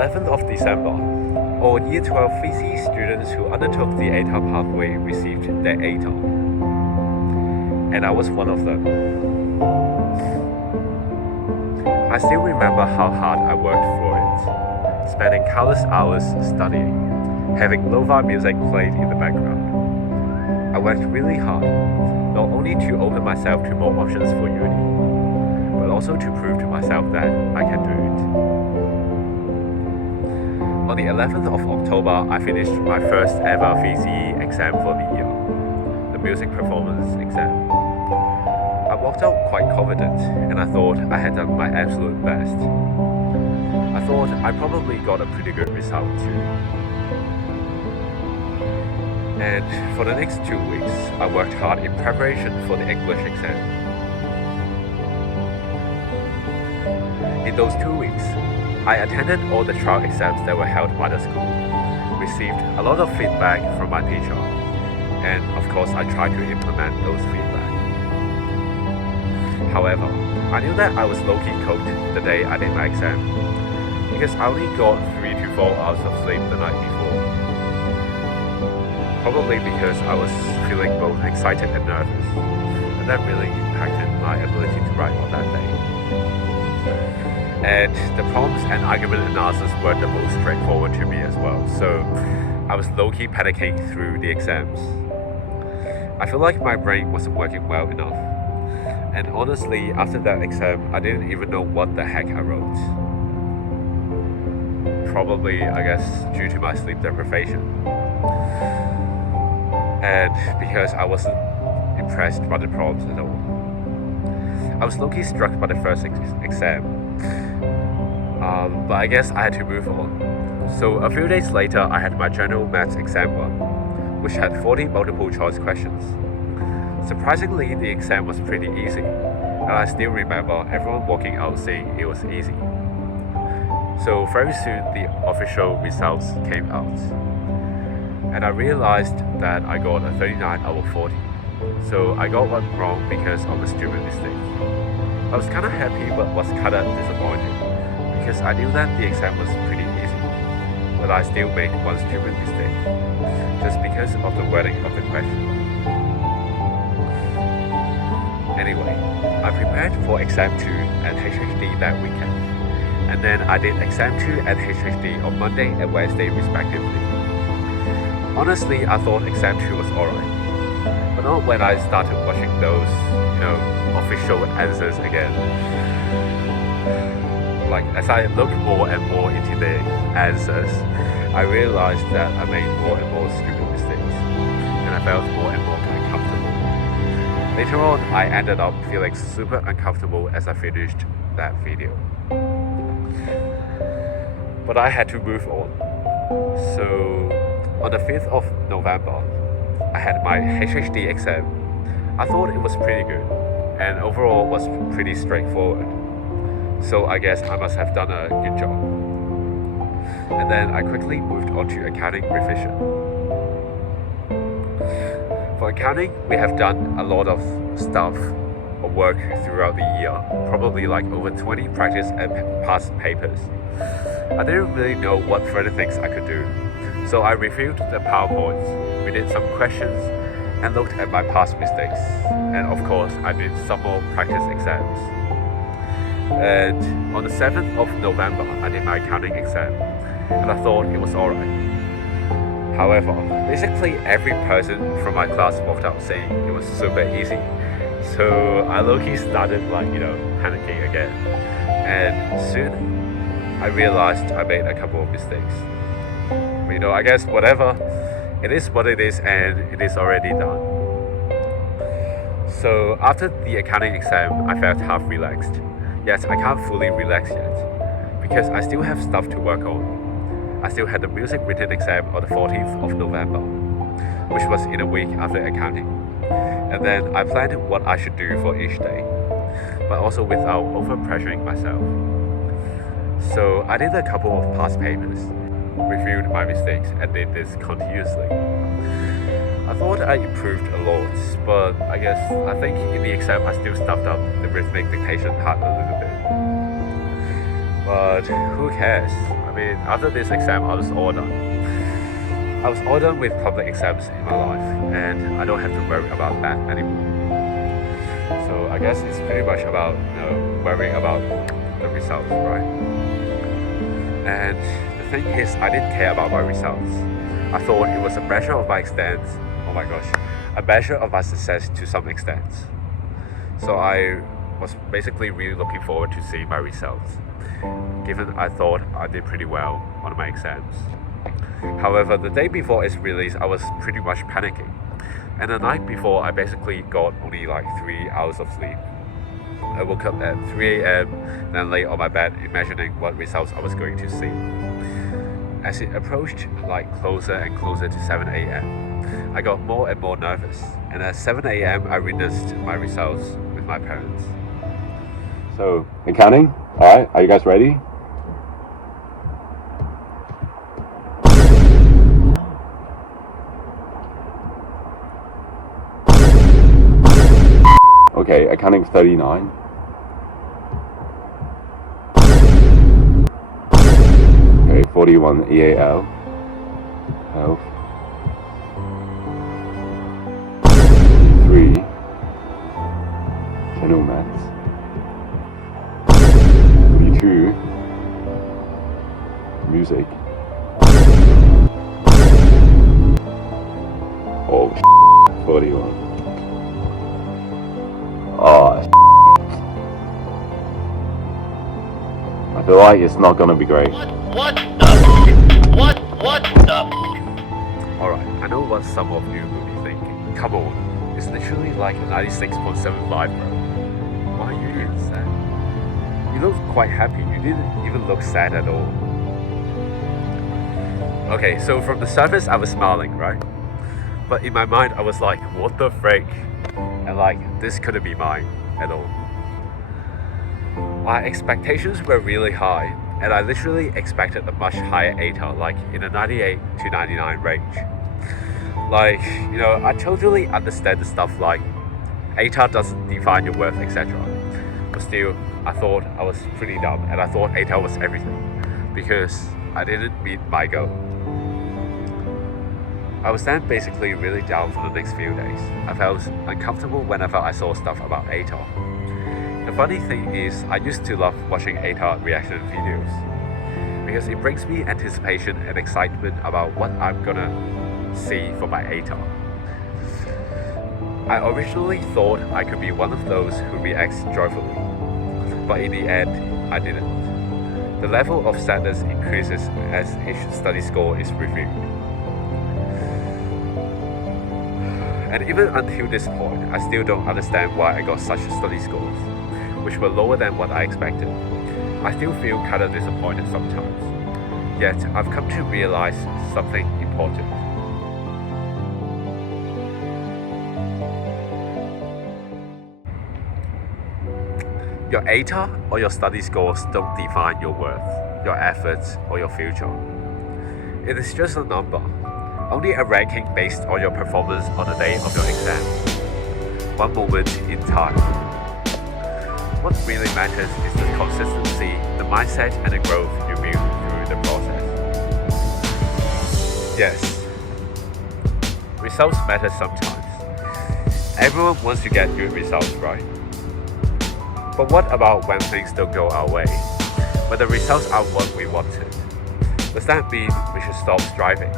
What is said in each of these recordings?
11th of December, all Year 12 Physics students who undertook the ATAR pathway received their ATAR. And I was one of them. I still remember how hard I worked for it, spending countless hours studying, having lo-fi music played in the background. I worked really hard, not only to open myself to more options for uni, but also to prove to myself that I can do it. On the 11th of October, I finished my first ever VCE exam for the year, the music performance exam. I walked out quite confident, and I thought I had done my absolute best. I thought I probably got a pretty good result too. And for the next 2 weeks, I worked hard in preparation for the English exam. In those 2 weeks, I attended all the trial exams that were held by the school, received a lot of feedback from my teacher, and of course I tried to implement those feedback. However, I knew that I was low-key coked the day I did my exam, because I only got 3 to 4 hours of sleep the night before. Probably because I was feeling both excited and nervous, and that really impacted my ability to write on that day. And the prompts and argument analysis were the most straightforward to me as well, so I was low-key panicking through the exams. I feel like my brain wasn't working well enough, and honestly, after that exam, I didn't even know what the heck I wrote. Probably, I guess, due to my sleep deprivation. And because I wasn't impressed by the prompts at all. I was low-key struck by the first exam, but I guess I had to move on. So a few days later, I had my general maths exam one, which had 40 multiple choice questions. Surprisingly, the exam was pretty easy, and I still remember everyone walking out saying it was easy. So very soon, the official results came out, and I realized that I got a 39 out of 40. So I got one wrong because of a stupid mistake. I was kinda happy but was kinda disappointed because I knew that the exam was pretty easy, but I still made one stupid mistake just because of the wording of the question. Anyway, I prepared for exam 2 and HHD that weekend, and then I did exam 2 and HHD on Monday and Wednesday respectively. Honestly, I thought exam 2 was alright, but not when I started watching those, official answers again. Like, as I looked more and more into the answers, I realized that I made more and more stupid mistakes, and I felt more and more uncomfortable. Later on, I ended up feeling super uncomfortable as I finished that video. But I had to move on. So, on the 5th of November, I had my HHD exam. I thought it was pretty good, and overall was pretty straightforward. So I guess I must have done a good job. And then I quickly moved on to accounting revision. For accounting, we have done a lot of stuff or work throughout the year, probably like over 20 practice and past papers. I didn't really know what further things I could do. So I reviewed the PowerPoints, we did some questions, and looked at my past mistakes. And of course, I did some more practice exams. And on the 7th of November, I did my accounting exam, and I thought it was alright. However, basically every person from my class walked out saying it was super easy. So I low-key started panicking again. And soon, I realized I made a couple of mistakes. But, I guess whatever, it is what it is, and it is already done. So after the accounting exam, I felt half relaxed. Yet I can't fully relax yet, because I still have stuff to work on. I still had the music written exam on the 14th of November, which was in a week after accounting. And then I planned what I should do for each day, but also without over-pressuring myself. So I did a couple of past papers, reviewed my mistakes, and did this continuously. I thought I improved a lot, but I think in the exam I still stuffed up the rhythmic dictation part a little bit. But who cares? I mean, after this exam, I was all done. I was all done with public exams in my life, and I don't have to worry about that anymore. So I guess it's pretty much about worrying about the results, right? And the thing is, I didn't care about my results. I thought it was a measure of my extent. Oh my gosh, a measure of my success to some extent. So I was basically really looking forward to seeing my results, given I thought I did pretty well on my exams. However, the day before its release, I was pretty much panicking. And the night before, I basically got only like 3 hours of sleep. I woke up at 3 a.m., then lay on my bed imagining what results I was going to see. As it approached like closer and closer to 7 a.m., I got more and more nervous. And at 7 a.m., I witnessed my results with my parents. So, accounting? Alright, are you guys ready? Okay, accounting 39. Okay, 41 EAL. Health. 3. General maths. 42. Music. Oh, 41. Oh, I feel like it's not gonna be great. What the? Alright, I know what some of you will be thinking. Come on, it's literally like a 96.75, bro. Why are you even sad? You look quite happy, you didn't even look sad at all. Okay, so from the surface I was smiling, right? But in my mind I was like, what the frick? And like, this couldn't be mine at all. My expectations were really high, and I literally expected a much higher ATAR, like in a 98 to 99 range. Like, I totally understand the stuff like ATAR doesn't define your worth, etc. But still, I thought I was pretty dumb, and I thought ATAR was everything, because I didn't meet my goal. I was then basically really down for the next few days. I felt uncomfortable whenever I saw stuff about ATAR. The funny thing is, I used to love watching ATAR reaction videos because it brings me anticipation and excitement about what I'm gonna see for my ATAR. I originally thought I could be one of those who reacts joyfully, but in the end, I didn't. The level of sadness increases as each study score is reviewed. And even until this point, I still don't understand why I got such study scores, which were lower than what I expected. I still feel kind of disappointed sometimes. Yet, I've come to realize something important. Your ATAR or your study scores don't define your worth, your efforts, or your future. It is just a number. Only a ranking based on your performance on the day of your exam. One moment in time. What really matters is the consistency, the mindset, and the growth you build through the process. Yes, results matter sometimes. Everyone wants to get good results, right? But what about when things don't go our way? When the results are what we wanted? Does that mean we should stop striving?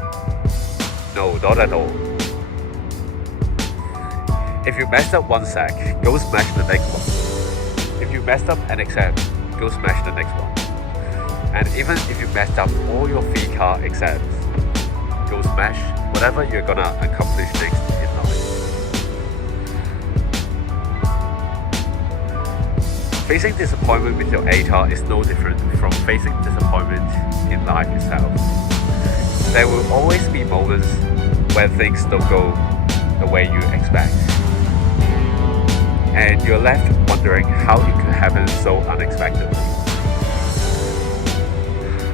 No, not at all. If you messed up one sec, go smash the next one. If you messed up an exam, go smash the next one. And even if you messed up all your FECA exams, go smash whatever you're gonna accomplish next in life. Facing disappointment with your ATAR is no different from facing disappointment in life itself. There will always be moments when things don't go the way you expect. And you're left wondering how it could happen so unexpectedly.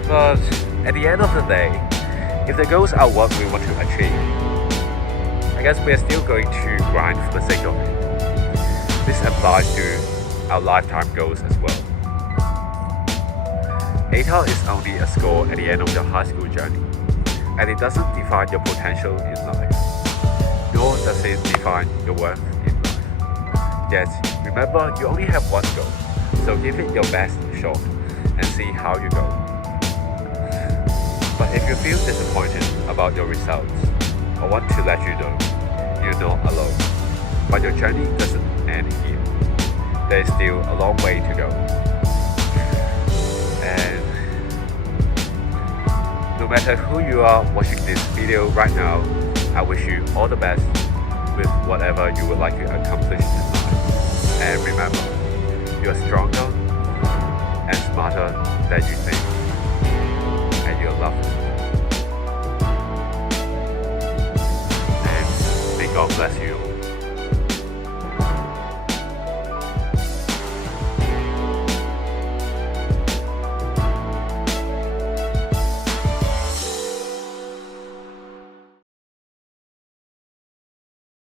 But at the end of the day, if the goals are what we want to achieve, I guess we're still going to grind for the sake of it. This applies to our lifetime goals as well. ATAR is only a score at the end of your high school journey, and it doesn't define your potential in life, nor does it define your worth in life. Yet, remember you only have one goal, so give it your best shot and see how you go. But if you feel disappointed about your results, I want to let you know you're not alone. But your journey doesn't end here. There is still a long way to go. And no matter who you are watching this video right now, I wish you all the best with whatever you would like to accomplish in life. And remember, you are stronger and smarter than you think. And you're loved. And may God bless you.